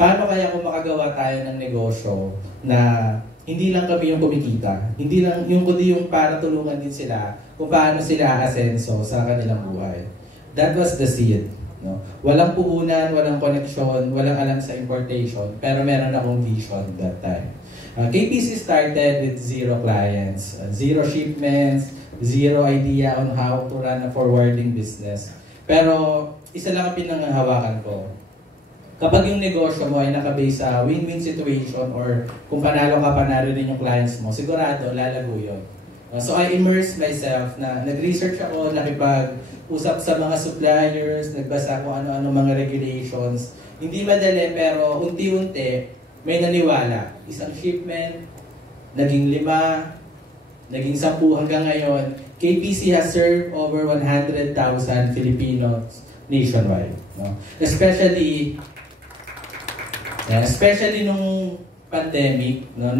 paano kaya kung makagawa tayo ng negosyo na hindi lang kami yung kumikita, hindi lang yung kundi yung para tulungan din sila kung paano sila aasenso sa kanilang buhay. That was the seed. No? Walang puhunan, walang connection, walang alam sa importation, pero meron akong vision that time. KPC started with 0 clients, 0 shipments, 0 idea on how to run a forwarding business. Pero isa lang ang pinanghahawakan ko. Kapag yung negosyo mo ay nakabase sa win-win situation or kung panalo ka, panalo din yung clients mo, sigurado lalago yun. So I immersed myself na nag-research ako, nakipag-usap sa mga suppliers, nagbasa kung ano-ano mga regulations. Hindi madali pero unti-unti may naniwala. Isang shipment, naging 5, naging 10 hanggang ngayon. KPC has served over 100,000 Filipinos nationwide. No? Especially nung pandemic, no?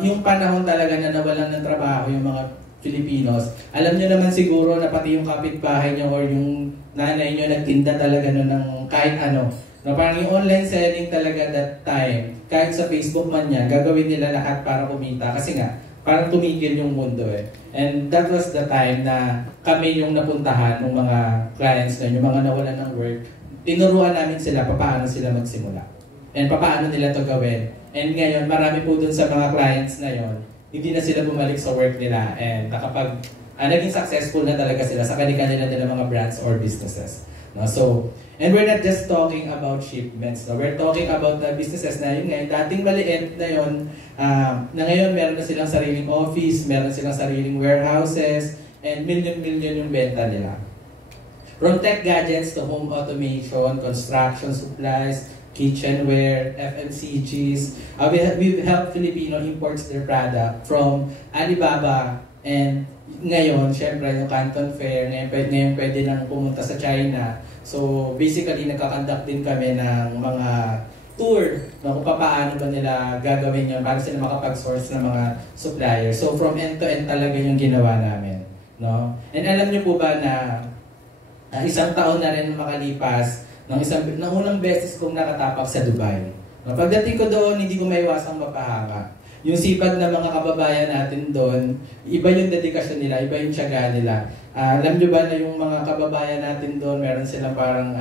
Yung panahon talaga na nawalan ng trabaho yung mga Filipinos, alam nyo naman siguro na pati yung kapitbahay nyo or yung nanay nyo nagtinda talaga no, ng kahit ano. No, parang yung online selling talaga that time, kahit sa Facebook man yan, gagawin nila lahat para kumita. Kasi nga, parang tumigil yung mundo eh. And that was the time na kami yung napuntahan ng mga clients na yung mga nawalan ng work. Tinuruan namin sila paano sila magsimula. And paano nila to gawin. And ngayon, marami po dun sa mga clients na yon, hindi na sila bumalik sa work nila. And naging successful na talaga sila sa kanila mga brands or businesses. No? So, and we're not just talking about shipments. No? We're talking about the businesses na yun ngayon. Dating maliit na yun, na ngayon meron na silang sariling office, meron silang sariling warehouses, and million yung benta nila. From tech gadgets to home automation, construction supplies, kitchenware, FMCGs. We've helped Filipino imports their product from Alibaba, and ngayon, syempre, yung Canton Fair, ngayon pwede nang pumunta sa China. So, basically, nagkakandak din kami ng mga tour na kung paano ba nila gagawin yun para sila makapag-source ng mga suppliers. So, from end to end talaga yung ginawa namin. No? And alam niyo po ba na isang taon na rin makalipas, ng unang beses kong nakatapak sa Dubai. No, pagdating ko doon, hindi ko maiwasang mapahanga. Yung sipag ng mga kababayan natin doon, iba yung dedikasyon nila, iba yung tiyaga nila. Alam nyo ba na yung mga kababayan natin doon, meron silang parang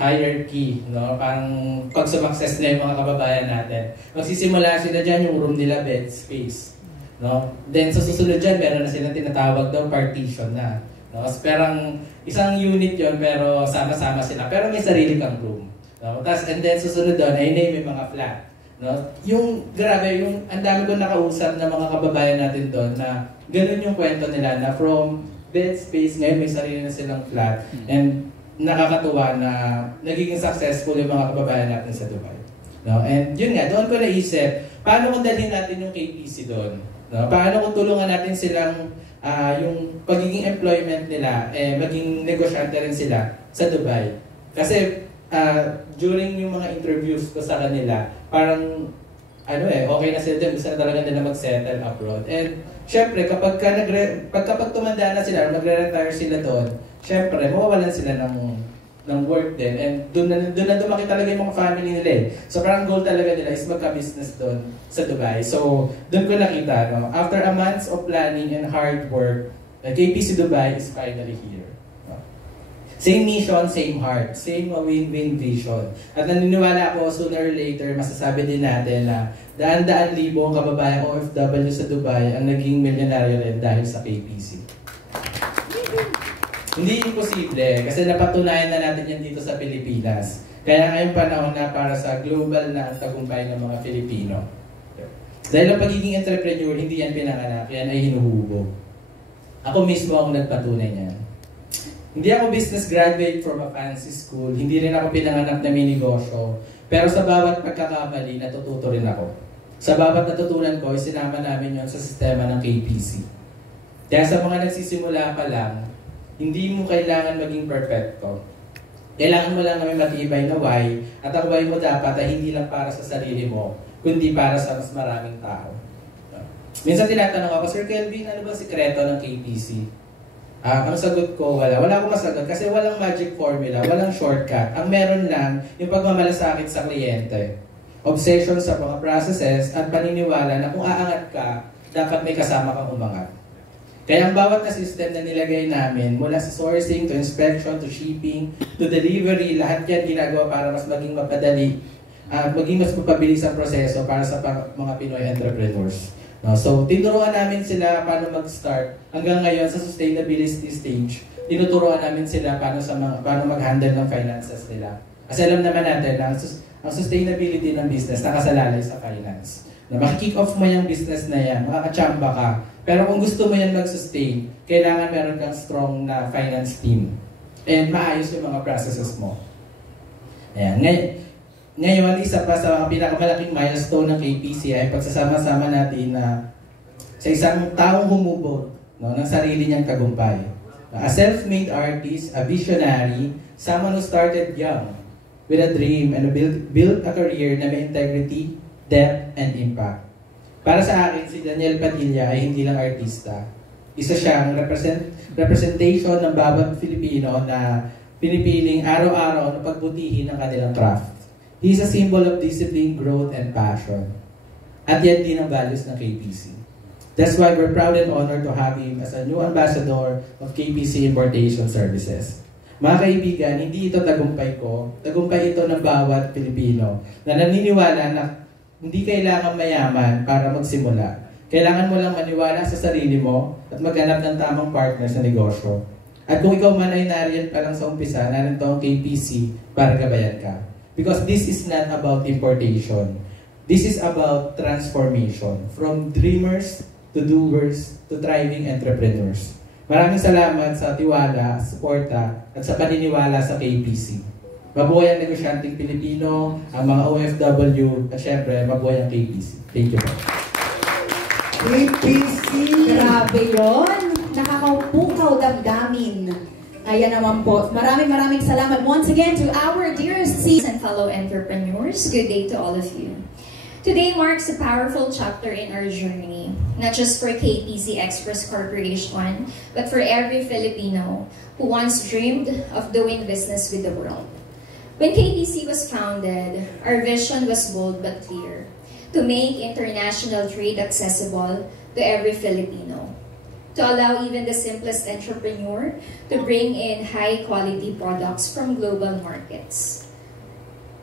hierarchy, no? Parang pag sumakses na yung mga kababayan natin. Magsisimula sila dyan, yung room nila, bed space. No? Then sa susunod dyan, meron na silang tinatawag daw partition na. No? Parang isang unit yon pero sama-sama sila. Pero may sarili kang room. No? And then susunod doon, ay may mga flat. No? Yung grabe, yung ang dami ko nakausap na mga kababayan natin doon na ganun yung kwento nila na from bed space, ngayon may sarili na silang flat. And nakakatuwa na nagiging successful yung mga kababayan natin sa Dubai. No? And yun nga, doon ko naisip, paano kung dalhin natin yung KPC doon? No? Paano kung tulungan natin silang yung pagiging employment nila, maging negosyante rin sila sa Dubai. Kasi during yung mga interviews ko sa kanila, parang okay na sila dyan, gusto na talaga nila mag-settle abroad. And syempre, kapag tumanda na sila, magre-retire sila doon, syempre, mawawalan sila ng work din. And doon na dumaki talaga yung mga family nila eh. So parang goal talaga nila is magka-business doon sa Dubai. So doon ko nakita, no? After a month of planning and hard work, KPC Dubai is finally here. No? Same mission, same heart, same win-win vision. At naniniwala ako, sooner or later, masasabi din natin na daan-daan libo ang kababayang OFW sa Dubai ang naging milyonaryo rin dahil sa KPC. Hindi imposible kasi napatunayan na natin yan dito sa Pilipinas. Kaya ngayong panahon na para sa global na tagumpay ng mga Filipino. Dahil ang pagiging entrepreneur, hindi yan pinanganak, yan ay hinuhubog. Ako mismo ang nagpatunay niyan. Hindi ako business graduate from a fancy school, hindi rin ako pinanganak na may negosyo, pero sa bawat pagkakamali, natututo rin ako. Sa bawat natutunan ko, sinama namin yon sa sistema ng KPC. Kaya sa mga nagsisimula pa lang, hindi mo kailangan maging perfecto. Kailangan mo lang namin matibay na why, at ang why mo dapat ay hindi lang para sa sarili mo, kundi para sa mas maraming tao. Minsan tinatanong ako, Sir Kelvin, ano ba sikreto ng KPC? Ang sagot ko, wala. Wala akong masagot kasi walang magic formula, walang shortcut. Ang meron lang, yung pagmamalasakit sa kliyente. Obsession sa mga processes at paniniwala na kung aangat ka, dapat may kasama kang umangat. Kaya ang bawat na system na nilagay namin, mula sa sourcing, to inspection, to shipping, to delivery, lahat yan ginagawa para mas maging mapadali at maging mas mapabilis ang proseso para sa mga Pinoy entrepreneurs. No? So, tinuruan namin sila paano mag-start. Hanggang ngayon, sa sustainability stage, tinuturuan namin sila paano mag-handle ng finances nila. Kasi alam naman natin na ang sustainability ng business nakasalalay sa finance. Na maki-kick off mo yung business na yan, makakachamba ka. Pero kung gusto mo yan mag-sustain, kailangan meron kang strong na finance team. And maayos yung mga processes mo. Ayan. Ngayon, isa pa sa pinakamalaking milestone ng KPC ay pagsasama-sama natin na sa isang taong humubog ng sarili niyang tagumpay. A self-made artist, a visionary, someone who started young with a dream and built a career na may integrity, depth, and impact. Para sa akin, si Daniel Padilla ay hindi lang artista. Isa siyang representation ng bawat Filipino na pinipiling araw-araw na pagbutihin ang kanilang craft. He is a symbol of discipline, growth, and passion. At yan din ang values ng KPC. That's why we're proud and honored to have him as a new ambassador of KPC Importation Services. Mga kaibigan, hindi ito tagumpay ko. Tagumpay ito ng bawat Pilipino na naniniwala na hindi kailangan mayaman para magsimula. Kailangan mo lang maniwala sa sarili mo at maghanap ng tamang partner sa negosyo. At kung ikaw man ay nariyan pa lang sa umpisa, narito ang KPC para gabayan ka. Because this is not about importation. This is about transformation. From dreamers to doers to thriving entrepreneurs. Maraming salamat sa tiwala, suporta, at sa paniniwala sa KPC. Mabuhay ang negosyanteng Pilipino, ang mga OFW, at syempre, mabuhay ang KPC. Thank you po. KPC! Grabe yun! Nakakaupukaw damdamin. Ayan naman po. Maraming salamat once again to our dearest and fellow entrepreneurs. Good day to all of you. Today marks a powerful chapter in our journey, not just for KPC Express Corporation, but for every Filipino who once dreamed of doing business with the world. When KPC was founded, our vision was bold but clear, to make international trade accessible to every Filipino, to allow even the simplest entrepreneur to bring in high-quality products from global markets,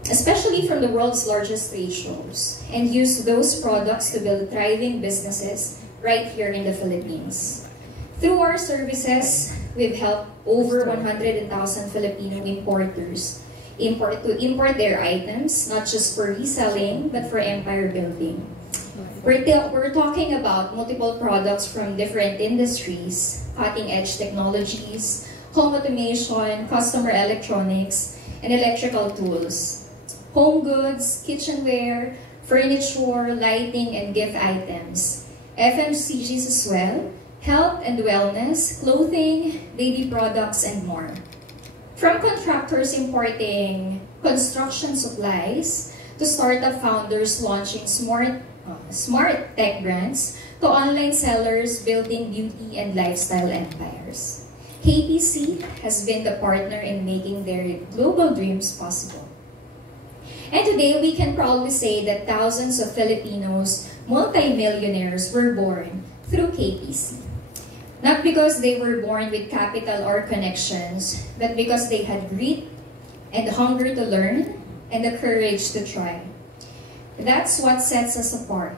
especially from the world's largest trade shows, and use those products to build thriving businesses right here in the Philippines. Through our services, we've helped over 100,000 Filipino importers import their items, not just for reselling, but for empire building. We're talking about multiple products from different industries, cutting-edge technologies, home automation, customer electronics, and electrical tools, home goods, kitchenware, furniture, lighting, and gift items, FMCGs as well, health and wellness, clothing, baby products, and more. From contractors importing construction supplies, to startup founders launching smart tech brands, to online sellers building beauty and lifestyle empires. KPC has been the partner in making their global dreams possible. And today, we can proudly say that thousands of Filipinos, multi-millionaires, were born through KPC. Not because they were born with capital or connections, but because they had grit and the hunger to learn and the courage to try. That's what sets us apart.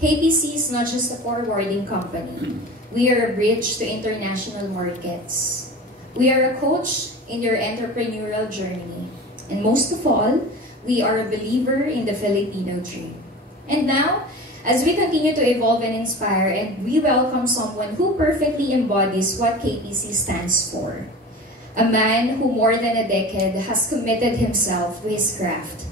KPC is not just a forwarding company. We are a bridge to international markets. We are a coach in your entrepreneurial journey. And most of all, we are a believer in the Filipino dream. And now, as we continue to evolve and inspire, and we welcome someone who perfectly embodies what KPC stands for. A man who more than a decade has committed himself to his craft.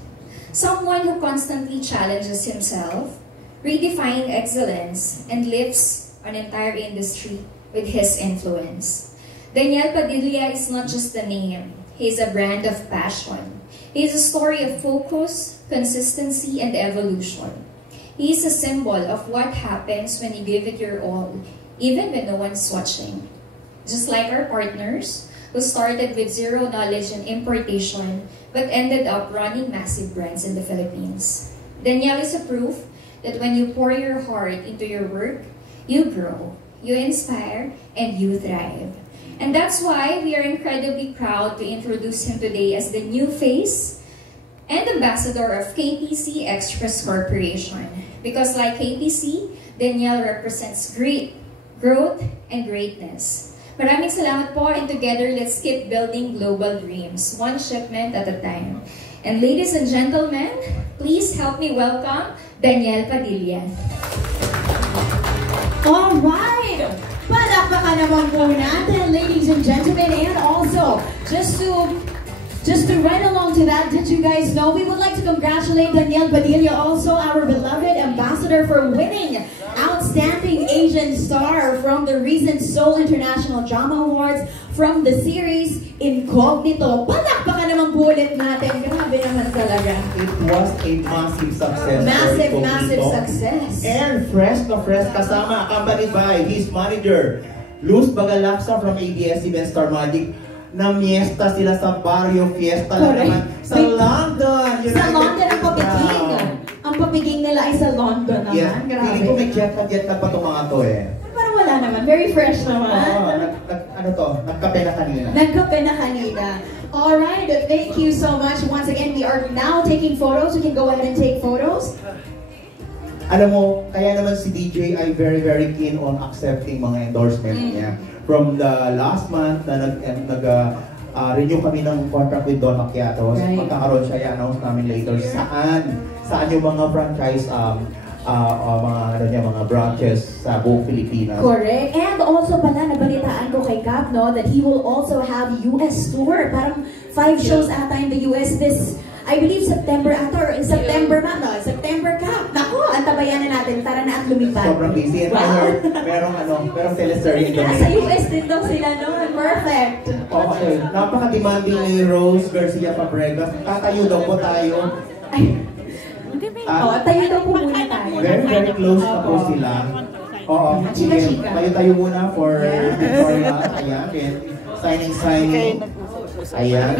Someone who constantly challenges himself, redefining excellence, and lifts an entire industry with his influence. Daniel Padilla is not just a name. He is a brand of passion. He is a story of focus, consistency, and evolution. He is a symbol of what happens when you give it your all, even when no one's watching. just like our partners who started with zero knowledge in importation but ended up running massive brands in the Philippines. Danielle is a proof that when you pour your heart into your work, you grow, you inspire, and you thrive. And that's why we are incredibly proud to introduce him today as the new face and ambassador of KPC Express Corporation. Because like KPC, Danielle represents great growth and greatness. Maraming salamat po, and together let's keep building global dreams, one shipment at a time. And ladies and gentlemen, please help me welcome Danielle Padilla. All right! Palakpakan naman po natin, ladies and gentlemen, and also, just to run along to that, did you guys know we would like to congratulate Danielle Padilla, also our beloved ambassador, for winning Outstanding Asian Star from the recent Seoul International Drama Awards from the series Incognito. Palakpakan naman po ulit natin. Grabe naman talaga. It was a massive success. Massive success. And fresh kasama, accompanied by his manager, Luz Bagalaksa from ABS-CBN Star Magic. Na-miesta sila sa Barrio Fiesta naman sa London. Sa London ang papiging. Ang papiging nila ay sa London naman. Yeah. Grabe. Feeling ko may jet na pa itong mga to eh. Parang wala naman. Very fresh naman. Nagkape na kanina. Nagkape na kanina. Alright, thank you so much. Once again, we are now taking photos. We can go ahead and take photos. Alam mo, kaya naman si DJ ay very keen on accepting mga endorsement niya. From the last month na nag-renew kami ng contract with Don Macchiatos, magkakaroon siya, i-announce namin later saan yung mga franchise mga branches sa buong Pilipinas. Correct. And also pala, nabalitaan ko kay Cap, no, that he will also have US tour. Parang 5 shows ata in the US this, I believe September ata, or in September ba, no? September, Cap. Naku, antabayan na natin para na at lumipad. Sobrang busy. And merong teleserye in the Sa US din daw sila noon. Perfect. Okay. Napaka-demanding ni Rose Garcia Fabregas. Tatayo daw po tayo. Tayo daw po muna tayo. Very close na po sila. Oo. Tayo muna for Victoria. Ayan. Signing. Ayan.